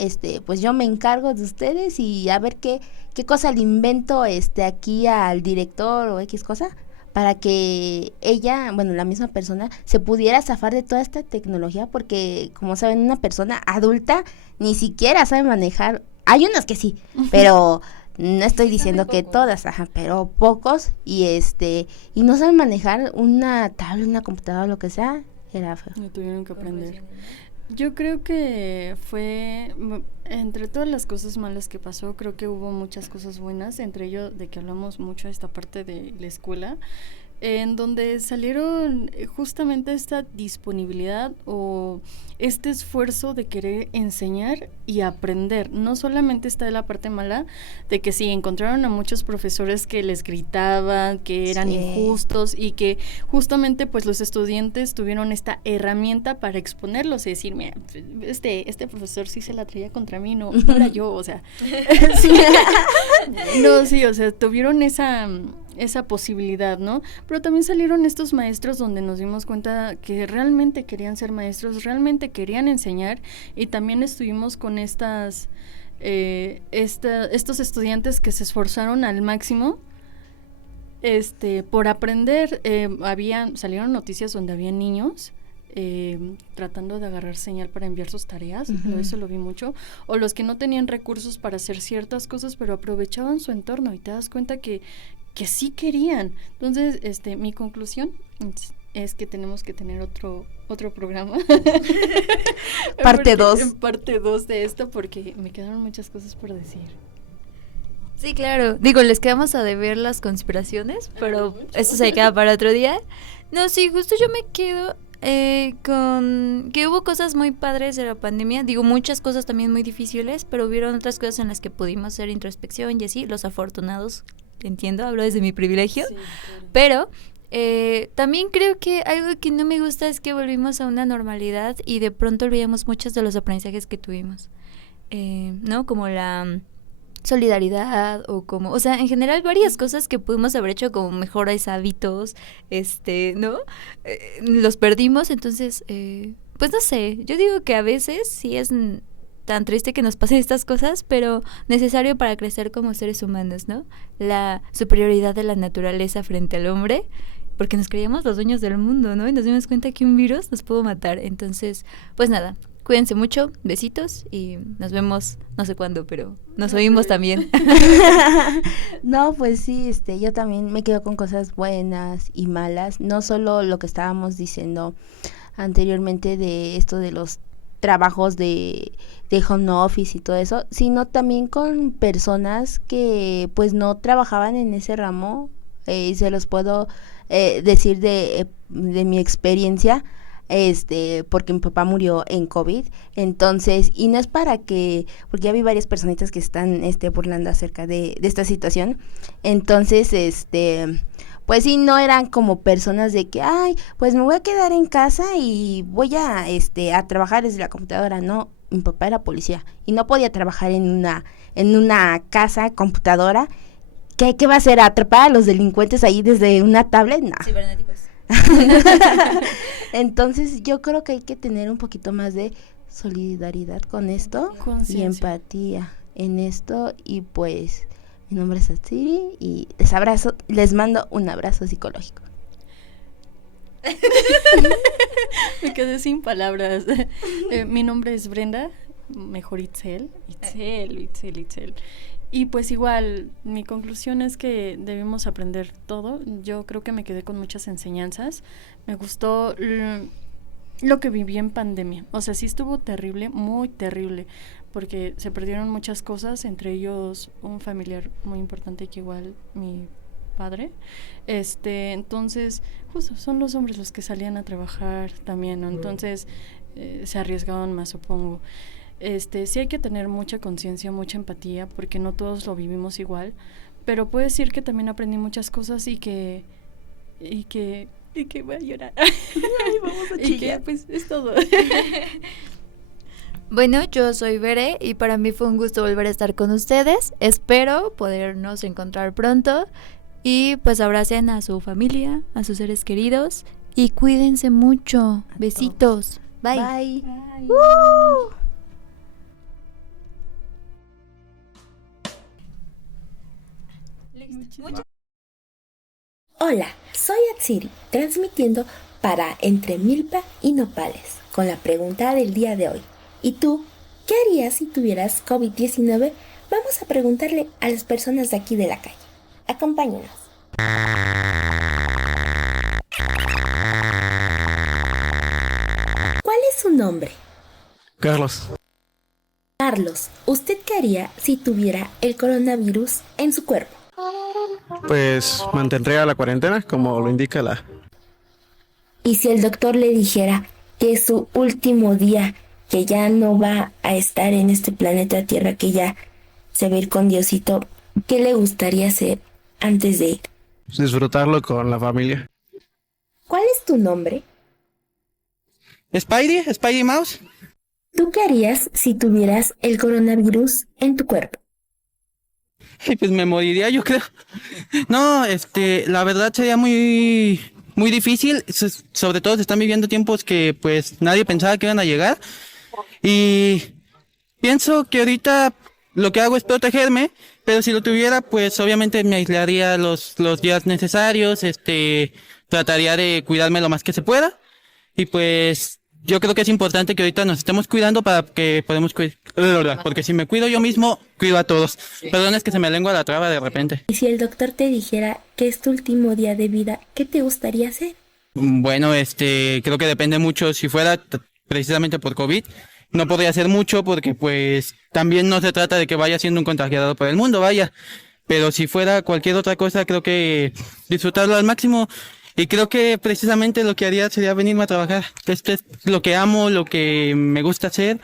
pues yo me encargo de ustedes y a ver qué cosa le invento aquí al director o X cosa, para que ella, bueno, la misma persona, se pudiera zafar de toda esta tecnología, porque, como saben, una persona adulta ni siquiera sabe manejar. Hay unos que sí, pero no estoy diciendo que todas, pero pocos, y y no saben manejar una tablet, una computadora, lo que sea, era feo. Lo tuvieron que aprender. Yo creo que fue, entre todas las cosas malas que pasó, creo que hubo muchas cosas buenas, entre ello de que hablamos mucho de esta parte de la escuela, en donde salieron justamente esta disponibilidad o este esfuerzo de querer enseñar y aprender. No solamente está de la parte mala de que sí, encontraron a muchos profesores que les gritaban, que eran injustos, y que justamente pues los estudiantes tuvieron esta herramienta para exponerlos y decir, mira, este profesor sí se la traía contra mí, no era yo, o sea. Sí. No, sí, o sea, tuvieron esa posibilidad, ¿no? Pero también salieron estos maestros donde nos dimos cuenta que realmente querían ser maestros, realmente querían enseñar, y también estuvimos con estos estudiantes que se esforzaron al máximo por aprender. Salieron noticias donde había niños tratando de agarrar señal para enviar sus tareas, eso lo vi mucho, o los que no tenían recursos para hacer ciertas cosas, pero aprovechaban su entorno, y te das cuenta que sí querían. Entonces, mi conclusión es que tenemos que tener otro programa. Parte 2. Parte 2 de esto, porque me quedaron muchas cosas por decir. Sí, claro. Digo, les quedamos a deber las conspiraciones, pero eso se queda para otro día. No, sí, justo yo me quedo con que hubo cosas muy padres de la pandemia. Digo, muchas cosas también muy difíciles, pero hubieron otras cosas en las que pudimos hacer introspección y así, los afortunados, entiendo, hablo desde mi privilegio. Sí, claro. Pero también creo que algo que no me gusta es que volvimos a una normalidad y de pronto olvidamos muchos de los aprendizajes que tuvimos, ¿no? Como la solidaridad o sea, en general varias cosas que pudimos haber hecho como mejores hábitos, ¿no? Los perdimos, entonces, pues no sé, yo digo que a veces sí es tan triste que nos pasen estas cosas, pero necesario para crecer como seres humanos, ¿no? La superioridad de la naturaleza frente al hombre, porque nos creíamos los dueños del mundo, ¿no? Y nos dimos cuenta que un virus nos pudo matar. Entonces, pues nada, cuídense mucho, besitos y nos vemos no sé cuándo, pero nos oímos también. No, pues sí, yo también me quedo con cosas buenas y malas, no solo lo que estábamos diciendo anteriormente de esto de los trabajos de home office y todo eso, sino también con personas que pues no trabajaban en ese ramo, y se los puedo decir de mi experiencia, porque mi papá murió en COVID, entonces, y no es para que, porque ya vi varias personitas que están burlando acerca de esta situación, entonces, pues sí, no eran como personas de que, ay, pues me voy a quedar en casa y voy a trabajar desde la computadora. No, mi papá era policía y no podía trabajar en una casa computadora. ¿Qué va a hacer? ¿Atrapar a los delincuentes ahí desde una tablet? No. Cibernéticos. Entonces yo creo que hay que tener un poquito más de solidaridad con esto y empatía en esto, y pues mi nombre es Atsiri y les mando un abrazo psicológico. Me quedé sin palabras. Mi nombre es Brenda, mejor Itzel. Y pues igual, mi conclusión es que debemos aprender todo. Yo creo que me quedé con muchas enseñanzas. Me gustó lo que viví en pandemia. O sea, sí estuvo terrible, muy terrible, porque se perdieron muchas cosas, entre ellos un familiar muy importante que igual mi padre. Entonces, justo son los hombres los que salían a trabajar también, ¿no? Entonces, se arriesgaban más, supongo. Sí hay que tener mucha conciencia, mucha empatía, porque no todos lo vivimos igual, pero puedo decir que también aprendí muchas cosas y que voy a llorar. Ay, vamos a chillar. Y que pues es todo. Bueno, yo soy Bere y para mí fue un gusto volver a estar con ustedes. Espero podernos encontrar pronto y pues abracen a su familia, a sus seres queridos y cuídense mucho. Besitos. Bye. Bye. Hola, soy Atsiri, transmitiendo para Entre Milpa y Nopales, con la pregunta del día de hoy. ¿Y tú, qué harías si tuvieras COVID-19? Vamos a preguntarle a las personas de aquí de la calle. Acompáñanos. ¿Cuál es su nombre? Carlos. Carlos, ¿usted qué haría si tuviera el coronavirus en su cuerpo? Pues mantendría la cuarentena, como lo indica la... ¿Y si el doctor le dijera que es su último día, que ya no va a estar en este planeta Tierra, que ya se va a ir con Diosito, qué le gustaría hacer antes de ir? Disfrutarlo con la familia. ¿Cuál es tu nombre? Spidey Mouse. ¿Tú qué harías si tuvieras el coronavirus en tu cuerpo? Pues me moriría, yo creo. No, la verdad sería muy difícil. Sobre todo se están viviendo tiempos que pues nadie pensaba que iban a llegar. Y pienso que ahorita lo que hago es protegerme, pero si lo tuviera, pues obviamente me aislaría los días necesarios, trataría de cuidarme lo más que se pueda. Y pues yo creo que es importante que ahorita nos estemos cuidando para que podamos cuidar, porque si me cuido yo mismo, cuido a todos. Perdón, es que se me lengua la traba de repente. Y si el doctor te dijera que es tu último día de vida, ¿qué te gustaría hacer? Bueno, creo que depende mucho. Si fuera precisamente por COVID, no podría hacer mucho porque pues también no se trata de que vaya siendo un contagiado por el mundo, vaya. Pero si fuera cualquier otra cosa, creo que disfrutarlo al máximo. Y creo que precisamente lo que haría sería venirme a trabajar. Esto es lo que amo, lo que me gusta hacer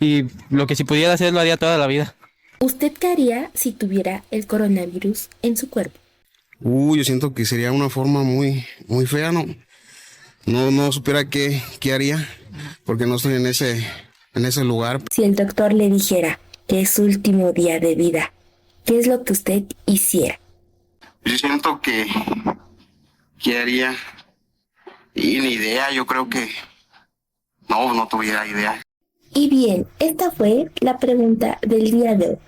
y lo que si pudiera hacer lo haría toda la vida. ¿Usted qué haría si tuviera el coronavirus en su cuerpo? Yo siento que sería una forma muy fea, ¿no? No supiera qué haría, porque no estoy en ese lugar. Si el doctor le dijera que es su último día de vida, ¿qué es lo que usted hiciera? Yo siento que haría, y ni idea, yo creo que no tuviera idea. Y bien, esta fue la pregunta del día de hoy.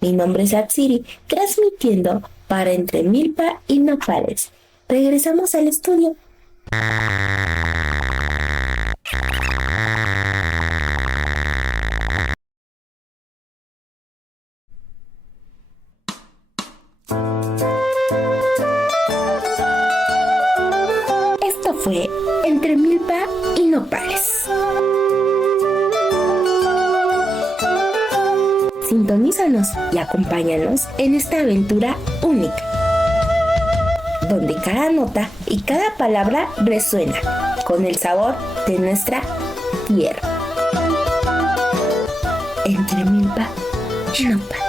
Mi nombre es Atsiri, transmitiendo para Entre Milpa y Nopales. Regresamos al estudio. Esto fue Entre Milpa y Nopales. Sintonízanos y acompáñanos en esta aventura única, donde cada nota y cada palabra resuena con el sabor de nuestra tierra. Entre Milpa y Nopales.